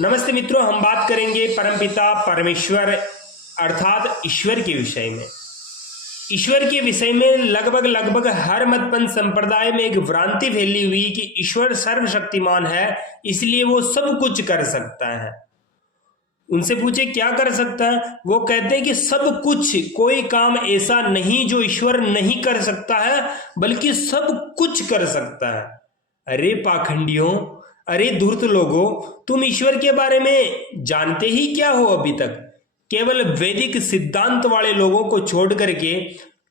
नमस्ते मित्रों, हम बात करेंगे परमपिता परमेश्वर अर्थात ईश्वर के विषय में। ईश्वर के विषय में लगभग हर मतपंथ संप्रदाय में एक भ्रांति फैली हुई कि ईश्वर सर्वशक्तिमान है, इसलिए वो सब कुछ कर सकता है। उनसे पूछे क्या कर सकता है, वो कहते हैं कि सब कुछ, कोई काम ऐसा नहीं जो ईश्वर नहीं कर सकता है, बल्कि सब कुछ कर सकता है। अरे पाखंडियों, अरे धूर्त लोगों, तुम ईश्वर के बारे में जानते ही क्या हो? अभी तक केवल वैदिक सिद्धांत वाले लोगों को छोड़ करके,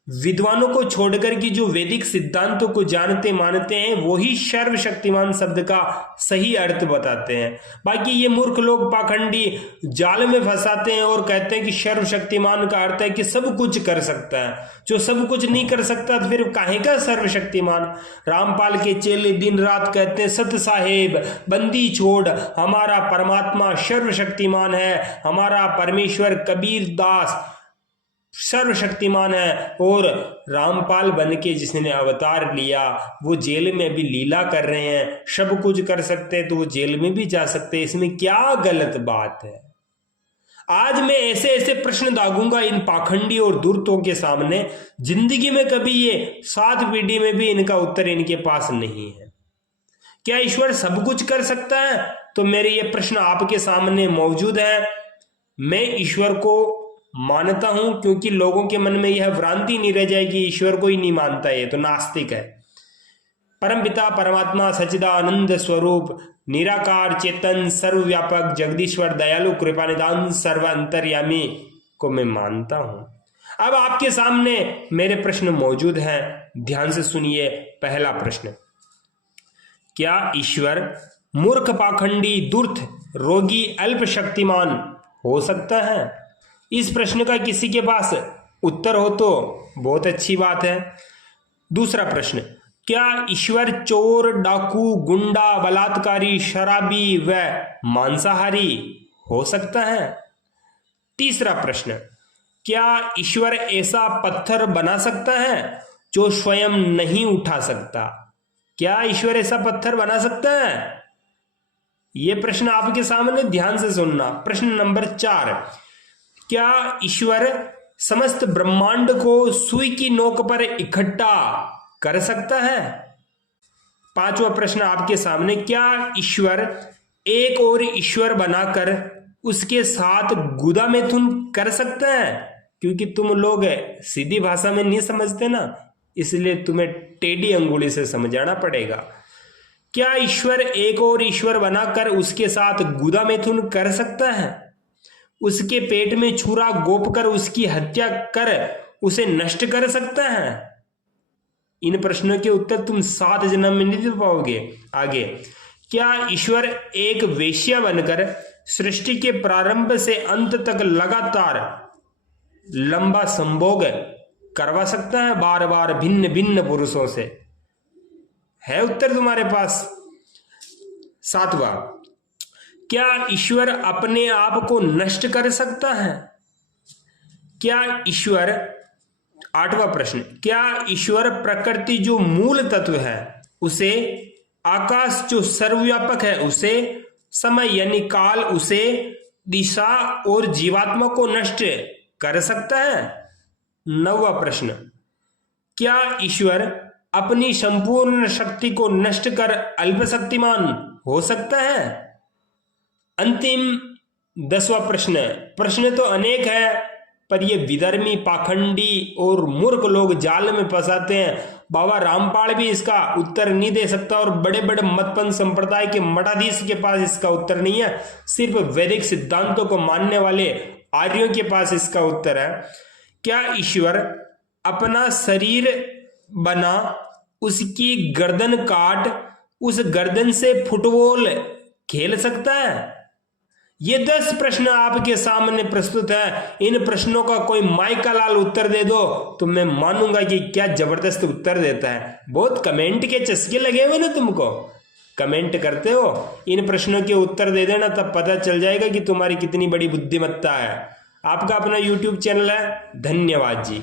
विद्वानों को छोड़कर की जो वैदिक सिद्धांतों को जानते मानते हैं वही सर्वशक्तिमान शब्द का सही अर्थ बताते हैं। बाकी ये मूर्ख लोग पाखंडी जाल में फंसाते हैं और कहते हैं कि सर्वशक्तिमान का अर्थ है कि सब कुछ कर सकता है। जो सब कुछ नहीं कर सकता तो फिर काहे का सर्वशक्तिमान? रामपाल के चेले दिन रात कहते हैं सत साहेब बंदी छोड़, हमारा परमात्मा सर्वशक्तिमान है, हमारा परमेश्वर कबीर दास सर्वशक्तिमान है। और रामपाल बन के जिसने अवतार लिया वो जेल में भी लीला कर रहे हैं, सब कुछ कर सकते हैं तो वो जेल में भी जा सकते हैं। इसमें क्या गलत बात है? आज मैं ऐसे ऐसे प्रश्न दागूंगा इन पाखंडी और धूर्तों के सामने, जिंदगी में कभी ये 7 पीढ़ी में भी इनका उत्तर इनके पास नहीं है। क्या ईश्वर सब कुछ कर सकता है? तो मेरे ये प्रश्न आपके सामने मौजूद है। मैं ईश्वर को मानता हूं, क्योंकि लोगों के मन में यह भ्रांति नहीं रह जाएगी ईश्वर को ही नहीं मानता, ये तो नास्तिक है। परमपिता परमात्मा सच्चिदानंद स्वरूप निराकार चेतन सर्वव्यापक जगदीश्वर दयालु कृपानिधान सर्व अंतर्यामी को मैं मानता हूं। अब आपके सामने मेरे प्रश्न मौजूद हैं, ध्यान से सुनिए। पहला प्रश्न, क्या ईश्वर मूर्ख पाखंडी धूर्त रोगी अल्प शक्तिमान हो सकता है? इस प्रश्न का किसी के पास उत्तर हो तो बहुत अच्छी बात है। दूसरा प्रश्न, क्या ईश्वर चोर डाकू गुंडा बलात्कारी शराबी व मांसाहारी हो सकता है? तीसरा प्रश्न, क्या ईश्वर ऐसा पत्थर बना सकता है जो स्वयं नहीं उठा सकता? क्या ईश्वर ऐसा पत्थर बना सकता है? यह प्रश्न आपके सामने, ध्यान से सुनना। प्रश्न नंबर 4, क्या ईश्वर समस्त ब्रह्मांड को सुई की नोक पर इकट्ठा कर सकता है? पांचवा प्रश्न आपके सामने, क्या ईश्वर एक और ईश्वर बनाकर उसके साथ गुदा मैथुन कर सकता है? क्योंकि तुम लोग सीधी भाषा में नहीं समझते ना, इसलिए तुम्हें टेढ़ी अंगुली से समझाना पड़ेगा। क्या ईश्वर एक और ईश्वर बनाकर उसके साथ गुदा मैथुन कर सकता है? उसके पेट में छुरा गोप कर उसकी हत्या कर उसे नष्ट कर सकता है? इन प्रश्नों के उत्तर तुम 7 जन्म में नहीं दे पाओगे। आगे, क्या ईश्वर एक वेश्या बनकर सृष्टि के प्रारंभ से अंत तक लगातार लंबा संभोग करवा सकता है, बार बार भिन्न भिन्न पुरुषों से? है उत्तर तुम्हारे पास। 7वां, क्या ईश्वर अपने आप को नष्ट कर सकता है? क्या ईश्वर 8वां प्रश्न, क्या ईश्वर प्रकृति जो मूल तत्व है उसे, आकाश जो सर्वव्यापक है उसे, समय यानी काल उसे, दिशा और जीवात्मा को नष्ट कर सकता है? 9वां प्रश्न, क्या ईश्वर अपनी संपूर्ण शक्ति को नष्ट कर अल्पशक्तिमान हो सकता है? अंतिम 10वां प्रश्न, प्रश्न तो अनेक है पर ये विधर्मी पाखंडी और मूर्ख लोग जाल में फंसाते हैं। बाबा रामपाल भी इसका उत्तर नहीं दे सकता और बड़े बड़े मतपंथ संप्रदाय के मठाधीश के पास इसका उत्तर नहीं है। सिर्फ वैदिक सिद्धांतों को मानने वाले आर्यों के पास इसका उत्तर है। क्या ईश्वर अपना शरीर बना, उसकी गर्दन काट उस गर्दन से फुटबॉल खेल सकता है? ये 10 प्रश्न आपके सामने प्रस्तुत है। इन प्रश्नों का कोई माइका लाल उत्तर दे दो तो मैं मानूंगा कि क्या जबरदस्त उत्तर देता है। बहुत कमेंट के चस्के लगे हुए ना तुमको, कमेंट करते हो। इन प्रश्नों के उत्तर दे देना, तब पता चल जाएगा कि तुम्हारी कितनी बड़ी बुद्धिमत्ता है। आपका अपना YouTube चैनल है। धन्यवाद जी।